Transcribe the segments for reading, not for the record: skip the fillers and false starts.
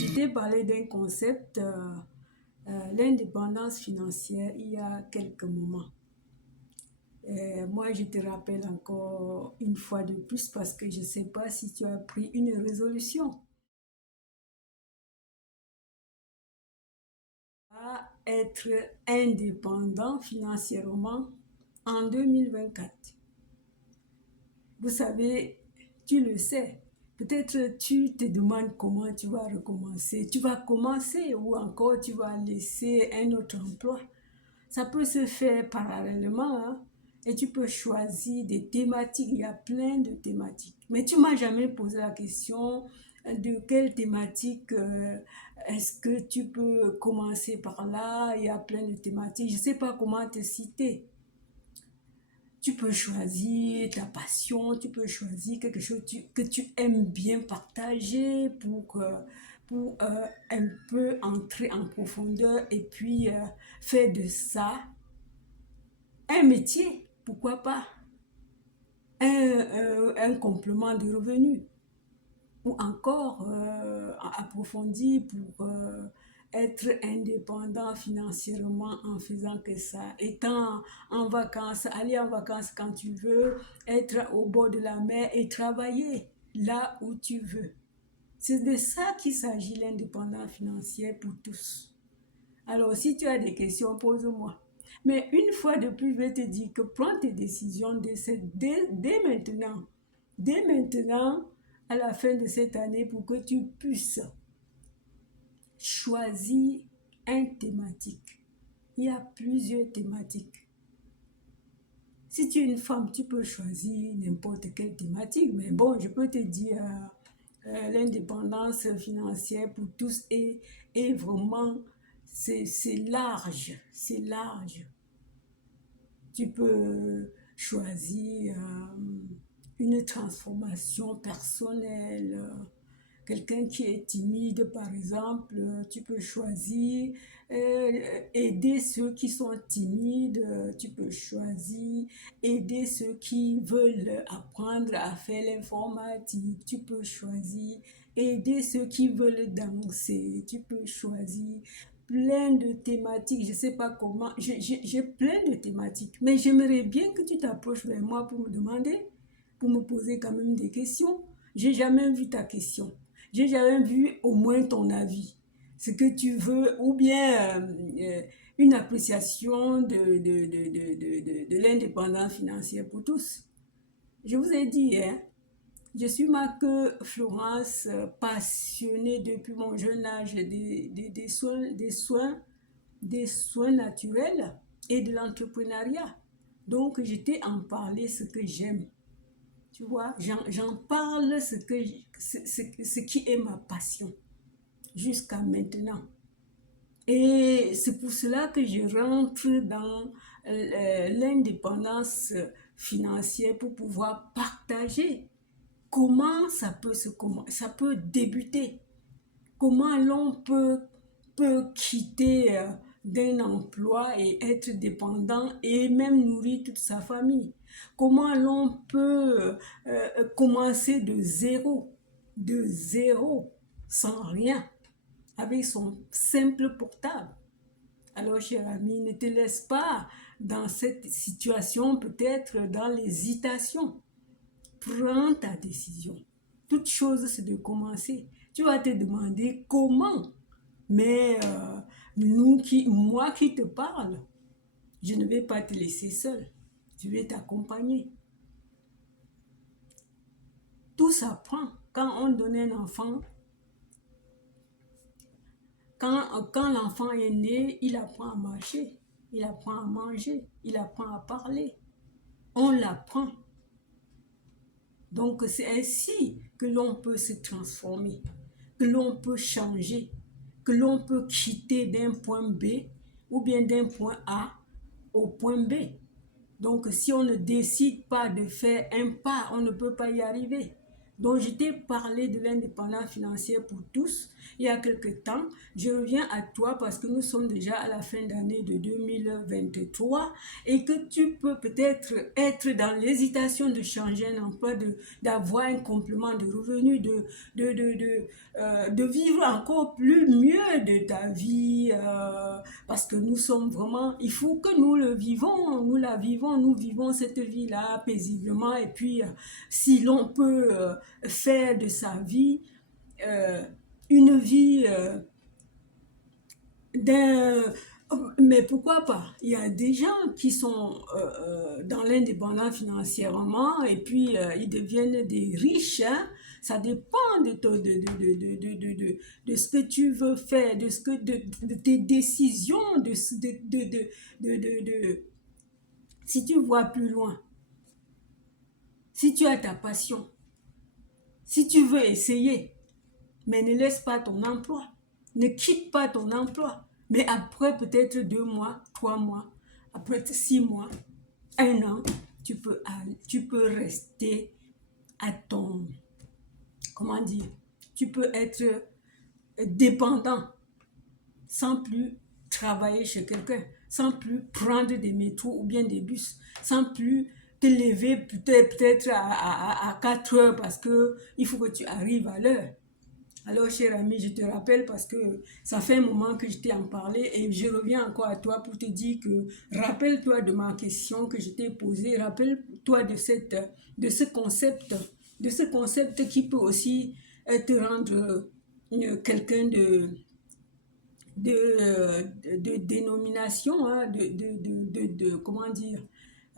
Je t'ai parlé d'un concept, l'indépendance financière, il y a quelques moments. Moi, je te rappelle encore une fois de plus parce que je ne sais pas si tu as pris une résolution à être indépendant financièrement en 2024. Vous savez, tu le sais. Peut-être tu te demandes comment tu vas recommencer. Tu vas commencer ou encore tu vas laisser un autre emploi. Ça peut se faire parallèlement, hein, et tu peux choisir des thématiques. Il y a plein de thématiques. Mais tu m'as jamais posé la question de quelle thématique est-ce que tu peux commencer par là. Il y a plein de thématiques. Je ne sais pas comment te citer. Tu peux choisir ta passion, tu peux choisir quelque chose que tu aimes bien partager pour un peu entrer en profondeur et puis faire de ça un métier, pourquoi pas, un complément de revenus ou encore approfondir pour être indépendant financièrement en faisant que ça, étant en vacances, aller en vacances quand tu veux, être au bord de la mer et travailler là où tu veux. C'est de ça qu'il s'agit, l'indépendance financière pour tous. Alors, si tu as des questions, pose-moi. Mais une fois de plus, je vais te dire que prends tes décisions dès maintenant. Dès maintenant, à la fin de cette année, pour que tu puisses choisir une thématique. Il y a plusieurs thématiques. Si tu es une femme, tu peux choisir n'importe quelle thématique. Mais bon, je peux te dire, l'indépendance financière pour tous est vraiment, c'est large, c'est large. Tu peux choisir une transformation personnelle. Quelqu'un qui est timide, par exemple, tu peux choisir aider ceux qui sont timides, tu peux choisir aider ceux qui veulent apprendre à faire l'informatique, tu peux choisir aider ceux qui veulent danser, tu peux choisir plein de thématiques, je ne sais pas comment, j'ai plein de thématiques, mais j'aimerais bien que tu t'approches vers moi pour me demander, pour me poser quand même des questions. J'ai jamais vu ta question. J'ai jamais vu au moins ton avis, ce que tu veux, ou bien une appréciation de l'indépendance financière pour tous. Je vous ai dit, hein, je suis Marc Florence, passionnée depuis mon jeune âge des soins naturels et de l'entrepreneuriat. Donc, je t'ai en parlé ce que j'aime. Tu vois, j'en parle ce qui est ma passion jusqu'à maintenant. Et c'est pour cela que je rentre dans l'indépendance financière pour pouvoir partager comment ça peut débuter, comment l'on peut quitter d'un emploi et être dépendant et même nourrir toute sa famille. Comment l'on peut commencer de zéro, sans rien, avec son simple portable. Alors, cher ami, ne te laisse pas dans cette situation, peut-être dans l'hésitation. Prends ta décision. Toute chose, c'est de commencer. Tu vas te demander comment. Mais moi qui te parle, je ne vais pas te laisser seul. Je vais t'accompagner. Tout s'apprend. Quand on donne un enfant, quand l'enfant est né, il apprend à marcher, il apprend à manger, il apprend à parler. On l'apprend. Donc c'est ainsi que l'on peut se transformer, que l'on peut changer, que l'on peut quitter d'un point B ou bien d'un point A au point B. Donc si on ne décide pas de faire un pas, on ne peut pas y arriver. dont je t'ai parlé de l'indépendance financière pour tous il y a quelque temps. Je reviens à toi parce que nous sommes déjà à la fin d'année de 2023 et que tu peux peut-être être dans l'hésitation de changer un emploi, d'avoir un complément de revenu, de vivre encore plus mieux de ta vie parce que nous sommes vraiment, il faut que nous le vivons, nous vivons cette vie-là paisiblement et puis si l'on peut faire de sa vie euh, une vie d'un... Mais pourquoi pas? Il y a des gens qui sont dans l'indépendance financièrement et puis ils deviennent des riches. Hein? Ça dépend de ce que tu veux faire, de tes décisions, si tu vois plus loin, si tu as ta passion, si tu veux essayer. Mais ne laisse pas ton emploi. Ne quitte pas ton emploi. Mais après peut-être 2 mois, 3 mois, après 6 mois, 1 an, tu peux rester à ton, comment dire, tu peux être dépendant sans plus travailler chez quelqu'un, sans plus prendre des métros ou bien des bus, sans plus te lever peut-être à 4 heures parce qu'il faut que tu arrives à l'heure. Alors, cher ami, je te rappelle parce que ça fait un moment que je t'ai en parlé et je reviens encore à toi pour te dire que rappelle-toi de ma question que je t'ai posée, rappelle-toi de ce concept qui peut aussi te rendre quelqu'un de dénomination, hein, comment dire,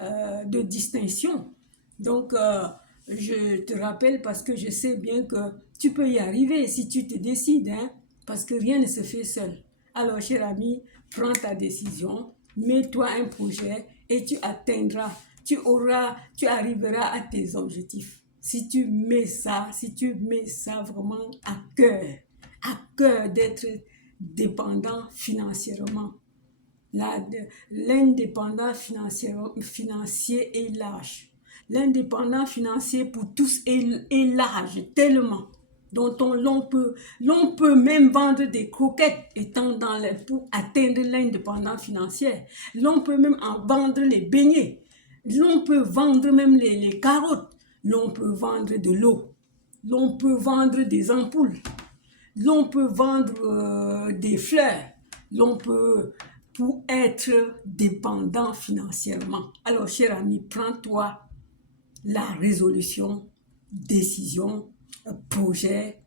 de distinction. Donc, je te rappelle parce que je sais bien que tu peux y arriver si tu te décides, hein, parce que rien ne se fait seul. Alors, cher ami, prends ta décision, mets-toi un projet et tu atteindras, tu arriveras à tes objectifs. Si tu mets ça vraiment à cœur d'être dépendant financièrement. L'indépendance financier est large. L'indépendance financier pour tous est large, tellement dont l'on peut même vendre des croquettes étant pour atteindre l'indépendance financière. L'on peut même en vendre les beignets. L'on peut vendre même les carottes. L'on peut vendre de l'eau. L'on peut vendre des ampoules. L'on peut vendre des fleurs. L'on peut pour être dépendant financièrement. Alors, cher ami, prends-toi la résolution, décision, projet,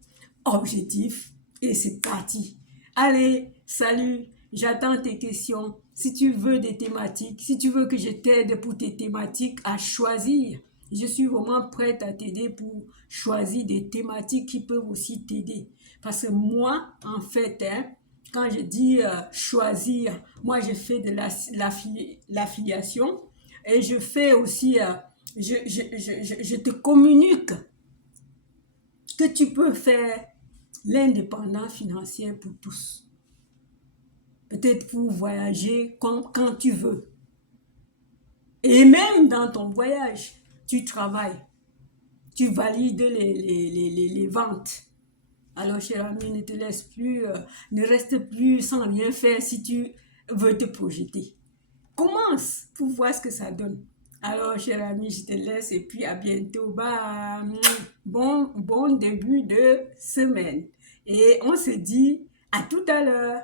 objectif et c'est parti. Allez, salut, j'attends tes questions. Si tu veux des thématiques, si tu veux que je t'aide pour tes thématiques à choisir, je suis vraiment prête à t'aider pour choisir des thématiques qui peuvent aussi t'aider. Parce que moi, en fait, hein, quand je dis choisir, moi je fais de l'affiliation et je fais aussi, je te communique que tu peux faire l'indépendance financière pour tous. Peut-être pour voyager quand tu veux. Et même dans ton voyage, tu travailles. Tu valides les ventes. Alors, cher ami, ne te laisse plus, ne reste plus sans rien faire si tu veux te projeter. Commence pour voir ce que ça donne. Alors, cher ami, je te laisse et puis à bientôt. Bye. Bon début de semaine. Et on se dit à tout à l'heure.